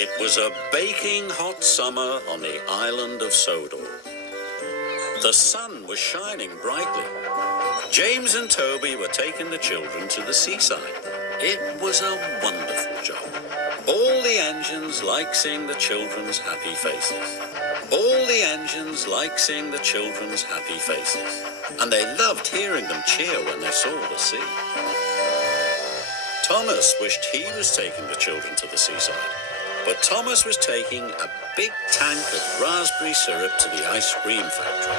It was a baking hot summer on the island of Sodor. The sun was shining brightly. James and Toby were taking the children to the seaside. It was a wonderful job. All the engines liked seeing the children's happy faces. All the engines liked seeing the children's happy faces. And they loved hearing them cheer when they saw the sea. Thomas wished he was taking the children to the seaside. But Thomas was taking a big tank of raspberry syrup to the ice cream factory.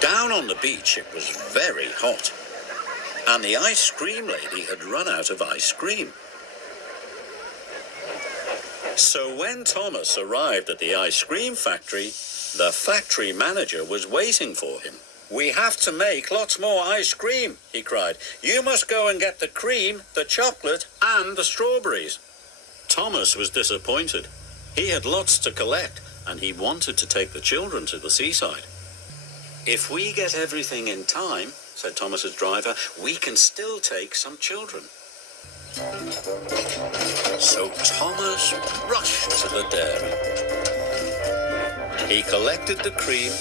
Down on the beach it was very hot, and the ice cream lady had run out of ice cream. So when Thomas arrived at the ice cream factory, the factory manager was waiting for him. "We have to make lots more ice cream," he cried. "You must go and get the cream, the chocolate, and the strawberries." Thomas was disappointed. He had lots to collect, and he wanted to take the children to the seaside. "If we get everything in time," said Thomas's driver, "we can still take some children." So Thomas rushed to the dairy. He collected the cream,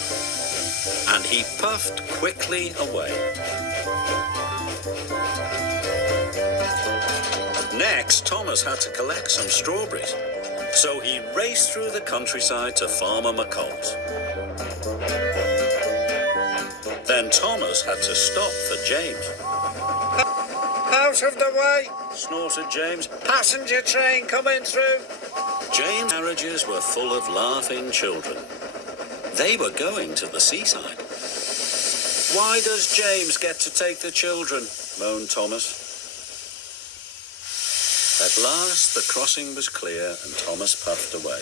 and he puffed quickly away. Next, Thomas had to collect some strawberries, so he raced through the countryside to Farmer McColl's. Then Thomas had to stop for James. "Out of the way!" snorted James. "Passenger train coming through!" James' carriages were full of laughing children. They were going to the seaside. "Why does James get to take the children?" moaned Thomas. At last the crossing was clear and Thomas puffed away.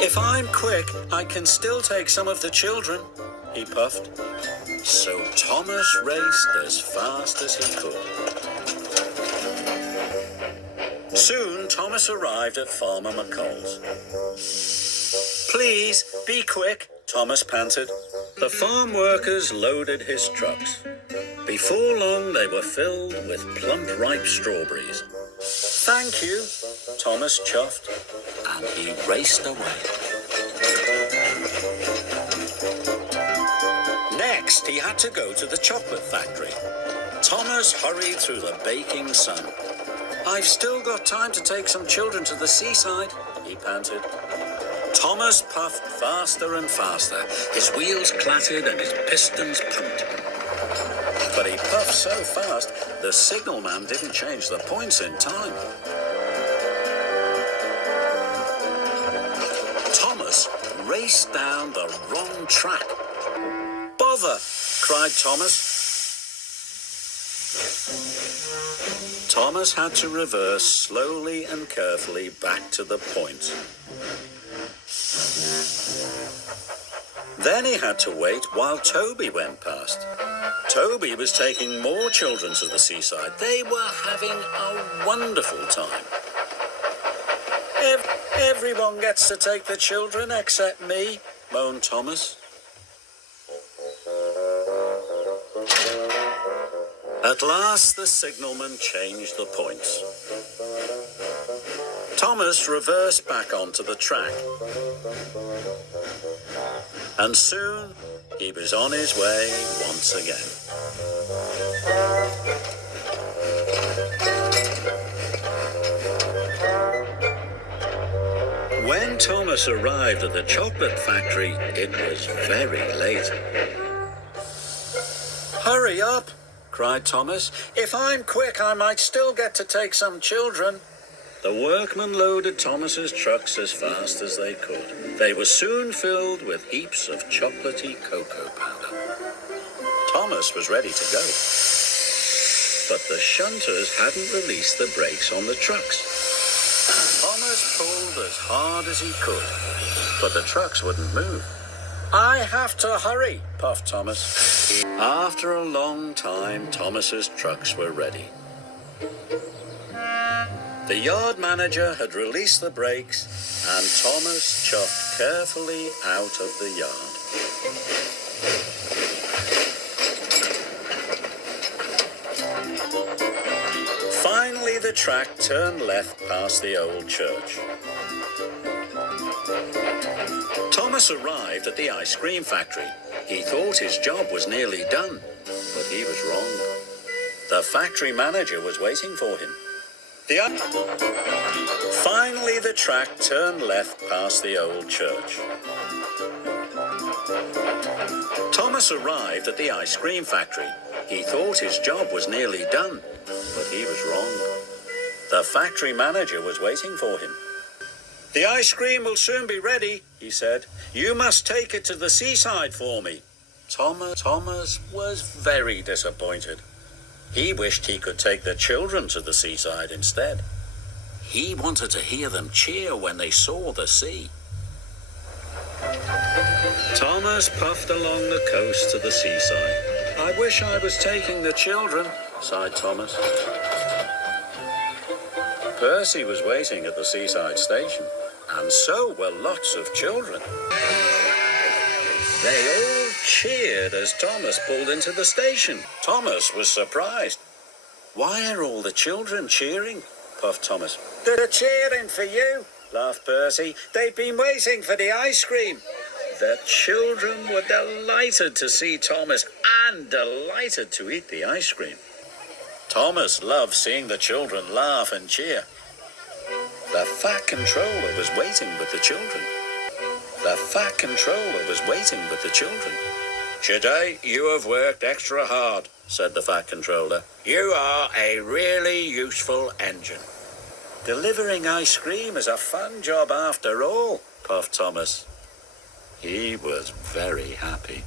"If I'm quick, I can still take some of the children," he puffed. So Thomas raced as fast as he could. Soon Thomas arrived at Farmer McColl's. "Please, be quick," Thomas panted. The farm workers loaded his trucks. Before long they were filled with plump ripe strawberries. "Thank you," Thomas chuffed, and he raced away. Next he had to go to the chocolate factory. Thomas hurried through the baking sun. "I've still got time to take some children to the seaside," he panted. Thomas puffed faster and faster. His wheels clattered and his pistons pumped. But he puffed so fast, the signalman didn't change the points in time. Thomas raced down the wrong track. "Bother!" cried Thomas. Thomas had to reverse slowly and carefully back to the point. Then he had to wait while Toby went past. Toby was taking more children to the seaside. They were having a wonderful time. Everyone gets to take the children except me," moaned Thomas. At last the signalman changed the points. Thomas reversed back onto the track. And soon he was on his way once again. When Thomas arrived at the chocolate factory, it was very late. "Hurry up!" cried Thomas. "If I'm quick, I might still get to take some children." The workmen loaded Thomas's trucks as fast as they could. They were soon filled with heaps of chocolatey cocoa powder. Thomas was ready to go. But the shunters hadn't released the brakes on the trucks. Thomas pulled as hard as he could, but the trucks wouldn't move. "I have to hurry," puffed Thomas. After a long time, Thomas's trucks were ready. The yard manager had released the brakes, and Thomas chuffed carefully out of the yard. track turned left past the old church. Thomas arrived at the ice cream factory. He thought his job was nearly done, but he was wrong. The factory manager was waiting for him. Finally, the track turned left past the old church. Thomas arrived at the ice cream factory. He thought his job was nearly done, but he was wrong. The factory manager was waiting for him. "The ice cream will soon be ready," he said. "You must take it to the seaside for me." Thomas was very disappointed. He wished he could take the children to the seaside instead. He wanted to hear them cheer when they saw the sea. Thomas puffed along the coast to the seaside. "I wish I was taking the children," sighed Thomas. Percy was waiting at the seaside station, and so were lots of children. They all cheered as Thomas pulled into the station. Thomas was surprised. "Why are all the children cheering?" puffed Thomas. "They're cheering for you," laughed Percy. "They've been waiting for the ice cream." The children were delighted to see Thomas and delighted to eat the ice cream. Thomas loved seeing the children laugh and cheer. The Fat Controller was waiting with the children. The Fat Controller was waiting with the children. "Today you have worked extra hard," said the Fat Controller. "You are a really useful engine." "Delivering ice cream is a fun job after all," puffed Thomas. He was very happy.